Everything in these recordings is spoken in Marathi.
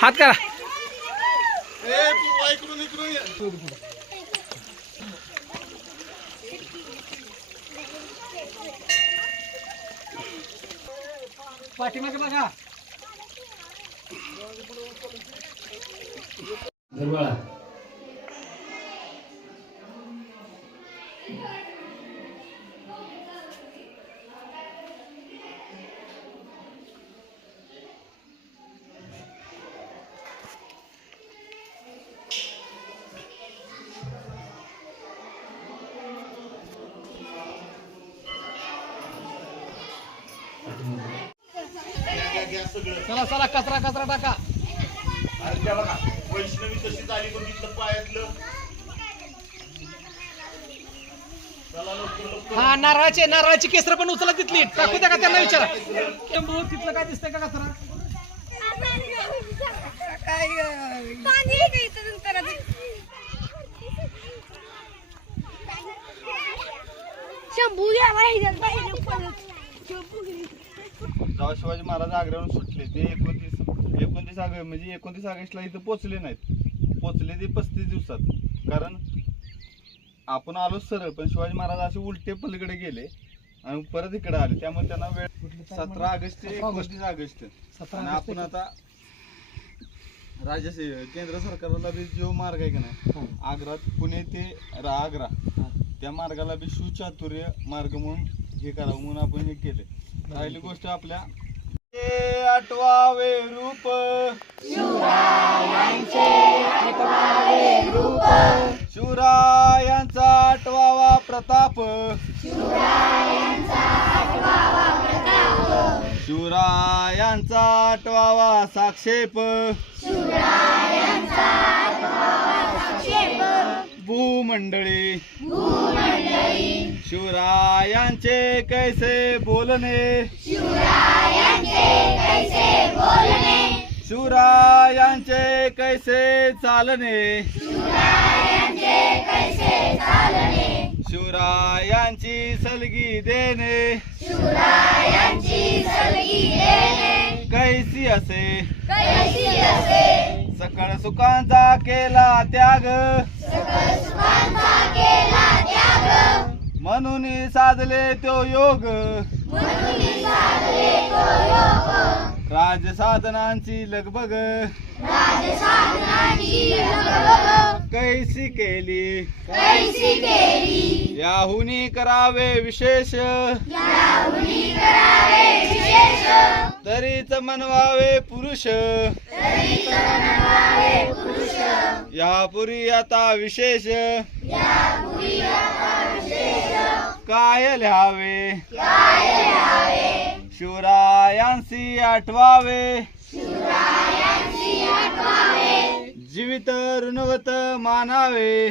हात करा पाठीमागे बघा चला चला कचरा कचरा टाका. अरे त्या बघा वैष्णवी कशी झाली बघितलं पायातलं. चला लवकर लवकर. हा नारळाचे नारळाची केसर पण उचला तिथली. टाकू द्या का त्यांना विचारा? शंभू, तिथलं काय दिसतंय का कचरा? शंभू घ्यावा ह्याच्यात बाहेर पडत शंभू घे. जेव्हा शिवाजी महाराज आग्र्यावरून सुटले ते एकोणतीस एकोणतीस ऑगस्ट म्हणजे एकोणतीस ऑगस्टला इथं पोचले नाहीत. पोचले ते पस्तीस दिवसात. कारण आपण आलो सरळ पण शिवाजी महाराज असे उलटे पलीकडे गेले आणि परत इकडे आले. त्यामुळे त्यांना वेळ सतरा ऑगस्ट ते एकोणतीस ऑगस्ट. आणि आपण आता राज्य केंद्र सरकारला बी जो मार्ग आहे का नाही आग्रा पुणे ते रा- आग्रा. त्या मार्गाला बी सुचातुर्य मार्ग म्हणून हे करावं म्हणून आपण हे केले राहिली गोष्ट आपल्या. आठवावे रूप. शिवरायांचा आठवावा प्रताप. शिवरायांचा आठवावा साक्षेप. भूमंडळी. शिवरायांचे कैसे बोलणे. शिवरायांचे कैसे चालणे. शिवरायांची सलगी देणे. कैसी असे. सकळ सुखांचा केला त्याग. म्हणून साधले तो योग. राजसाधनांची लगबग. कैसी केली. याहुनी करावे विशेष. तरीच मनवावे पुरुष. यापुरी आता विशेष. काय लिहावे? शिवरायांसी आठवावे. जीवित ऋणवत मानावे.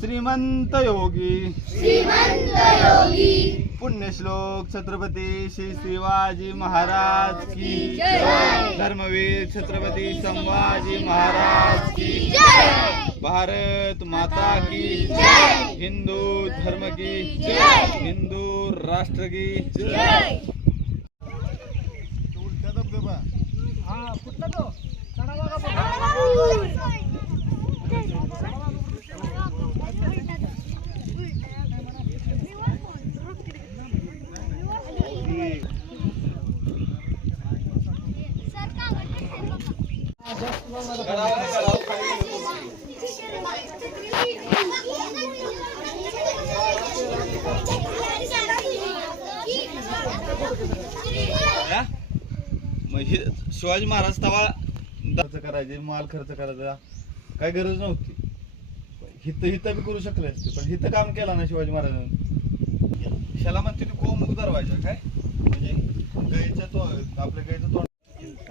श्रीमंत योगी पुण्यश्लोक छत्रपती श्री शिवाजी महाराज की। धर्मवीर छत्रपती संभाजी महाराज की। भारत माता की। हिंदू धर्म की। हिंदू राष्ट्र की। हा कुठला तो चढा बघा बघा. हा? मग हे शिवाजी महाराज तवा खर्च करायचे माल खर्च करायचा. काय गरज नव्हती. हित हित बी करू शकले असते पण हित काम केला ना शिवाजी महाराजांनी. शाला म्हणते ती गोमुख दरवाजा काय? म्हणजे गाईच्या तो आपल्या गाईचं तोंड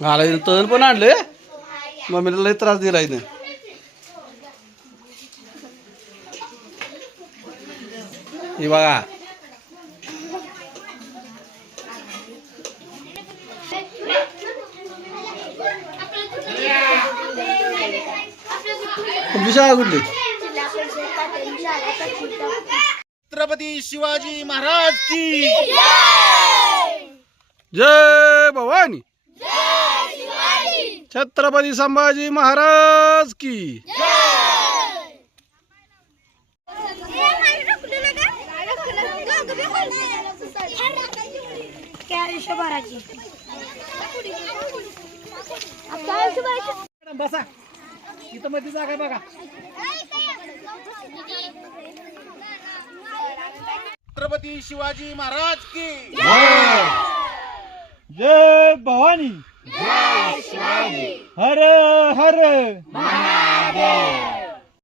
घालायचं तण पण आणले मम्मीला लय त्रास दिला इथं हे बघा. तुमची शाळा कुठली? छत्रपती शिवाजी महाराज की जय भवानी. छत्रपती संभाजी महाराज की. बसा. इथं मध्ये जागा बघा. छत्रपती शिवाजी महाराज की. जय भवानी. હર હર. મહાદેવ.